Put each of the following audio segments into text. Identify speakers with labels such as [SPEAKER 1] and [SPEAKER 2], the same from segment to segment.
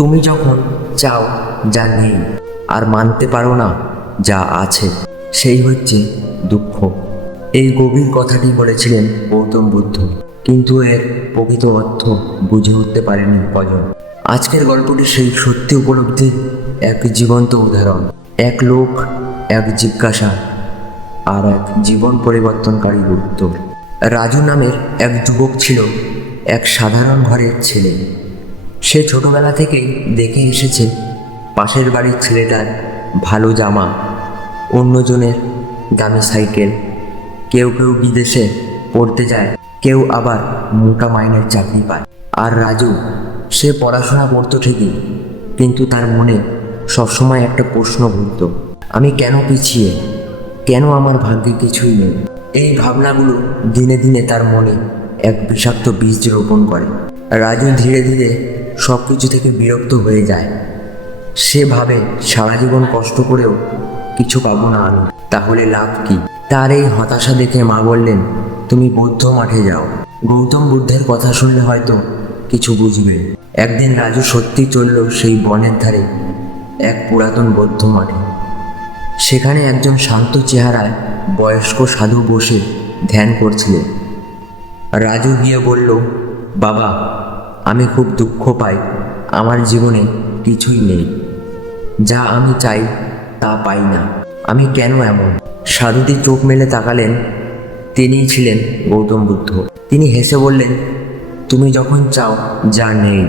[SPEAKER 1] তুমি যখন চাও যা নেই আর মানতে পারো না যা আছে, সেই হচ্ছে দুঃখ। এই গভীর কথাটি বলেছিলেন গৌতম বুদ্ধ, কিন্তু এর প্রকৃত অর্থ বুঝে উঠতে পারেনি কজন। আজকের গল্পটি সেই সত্যি উপলব্ধির এক জীবন্ত উদাহরণ, এক লোক, এক জিজ্ঞাসা আর এক জীবন পরিবর্তনকারী গুরুত্ব। রাজু নামের এক যুবক ছিল এক সাধারণ ঘরের ছেলে। সে ছোটবেলা থেকেই দেখে এসেছে পাশের বাড়ির ছেলেটার ভালো জামা, অন্যজনের দামি সাইকেল। কেউ কেউ বিদেশে পড়তে যায়, কেউ আবার মোটা মাইনের চাকরি পায়। আর রাজু, সে পড়াশোনা করতো ঠিকই, কিন্তু তার মনে সবসময় একটা প্রশ্ন ঘুরত, আমি কেন পিছিয়ে? কেন আমার ভাগ্যে কিছুই নেই? এই ভাবনাগুলো দিনে দিনে তার মনে এক বিষাক্ত বীজ রোপণ করে। রাজু ধীরে ধীরে সব কিছু থেকে বিরক্ত হয়ে যায়। সে ভাবে সারা জীবন কষ্ট করেও কিছু পাবো না আমি। তাহলে লাভ কি? তার এই হতাশা দেখে মা বললেন, তুমি বৌদ্ধ মাঠে যাও। গৌতম বুদ্ধের কথা শুনলে হয়তো কিছু বুঝবে। একদিন রাজু সত্যি চলল সেই বনের ধারে এক পুরাতন বৌদ্ধ মাঠে। সেখানে একজন শান্ত চেহারায় বয়স্ক সাধু বসে ধ্যান করছিলেন। রাজু গিয়ে বলল বাবা, আমি খুব দুঃখ পাই। আমার জীবনে কিছুই নেই। যা আমি চাই, তা পাই না। আমি কেন এমন? সাধুটি চোখ মেলে তাকালেন। তিনিই ছিলেন গৌতম বুদ্ধ। তিনি হেসে বললেন, তুমি যখন চাও, যা নেই।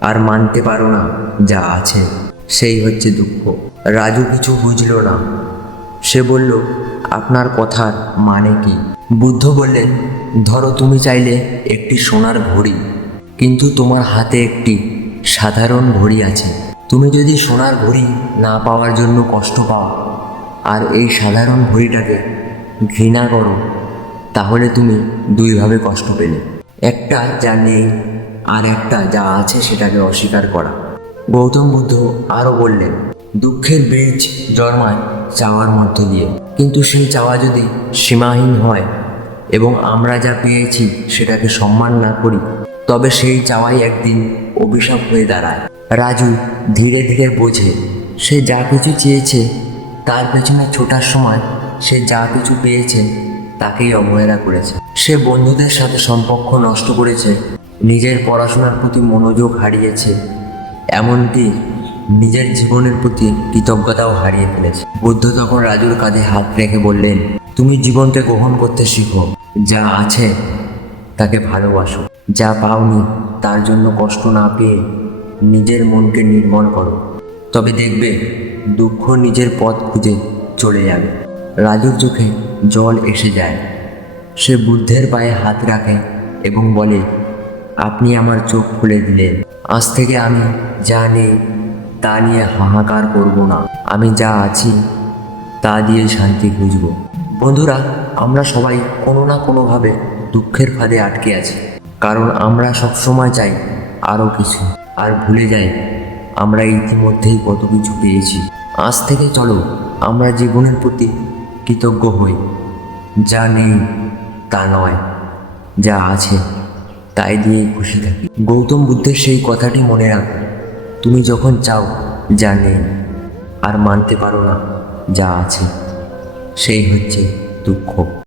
[SPEAKER 1] আর মানতে পারো না, যা আছে। সেই হচ্ছে দুঃখ। রাজু কিছু বুঝল না। সে বলল, আপনার কথার মানে কি? বুদ্ধ বললেন ধরো তুমি চাইলে একটি সোনার ঘড়ি, কিন্তু তোমার হাতে একটি সাধারণ ঘড়ি আছে। তুমি যদি সোনার ঘড়ি না পাওয়ার জন্য কষ্ট পাও আর এই সাধারণ ঘড়িটাকে ঘৃণা করো, তাহলে তুমি দুইভাবে কষ্ট পেলে। একটা যা নেই আর একটা যা আছে সেটাকে অস্বীকার করা। গৌতম বুদ্ধ আরও বললেন, দুঃখের বীজ জন্মায় চাওয়ার মধ্য দিয়ে। কিন্তু সেই চাওয়া যদি সীমাহীন হয় এবং আমরা যা পেয়েছি সেটাকে সম্মান না করি, তবে সেই চাওয়াই একদিন অভিশাপ হয়ে দাঁড়ায়। রাজু ধীরে ধীরে বোঝে, সে যা কিছু চেয়েছে তার পেছনে ছোটার সময় সে যা কিছু পেয়েছে তাকেই অবহেলা করেছে। সে বন্ধুদের সাথে সম্পর্ক নষ্ট করেছে, নিজের পড়াশোনার প্রতি মনোযোগ হারিয়েছে, এমনকি নিজের জীবনের প্রতি কৃতজ্ঞতাও হারিয়ে ফেলেছে। বুদ্ধ তখন রাজুর কাঁধে হাত রেখে বললেন, তুমি জীবনকে গ্রহণ করতে শিখো। যা আছে, তাকে ভালোবাসো। যা পাওনি, তার জন্য কষ্ট না পেয়ে নিজের মনকে নির্মল করো। তবে দেখবে, দুঃখ নিজের পথ খুঁজে চলে যাবে। রাজুর চোখে জল এসে যায়। সে বুদ্ধের পায়ে হাত রাখে এবং বলে, আপনি আমার চোখ খুলে দিলেন। আজ থেকে আমি যা নেই তা নিয়ে হাহাকার করব না। আমি যা আছি, তা দিয়ে শান্তি খুঁজব। বন্ধুরা, আমরা সবাই কোনো না কোনোভাবে দুঃখের ফাঁদে আটকে আছি। কারণ আমরা সবসময় চাই আরও কিছু। আর ভুলে যাই, আমরা ইতিমধ্যেই কত কিছু পেয়েছি। আজ থেকে চলো, আমরা জীবনের প্রতি কৃতজ্ঞ হই। যা নেই, তা নয়। যা আছে, তাই দিয়েই খুশি থাকি। গৌতম বুদ্ধের সেই কথাটি মনে রাখো। তুমি যখন চাও যা নেই আর মানতে পারো না যা আছে সেই হচ্ছে দুঃখ।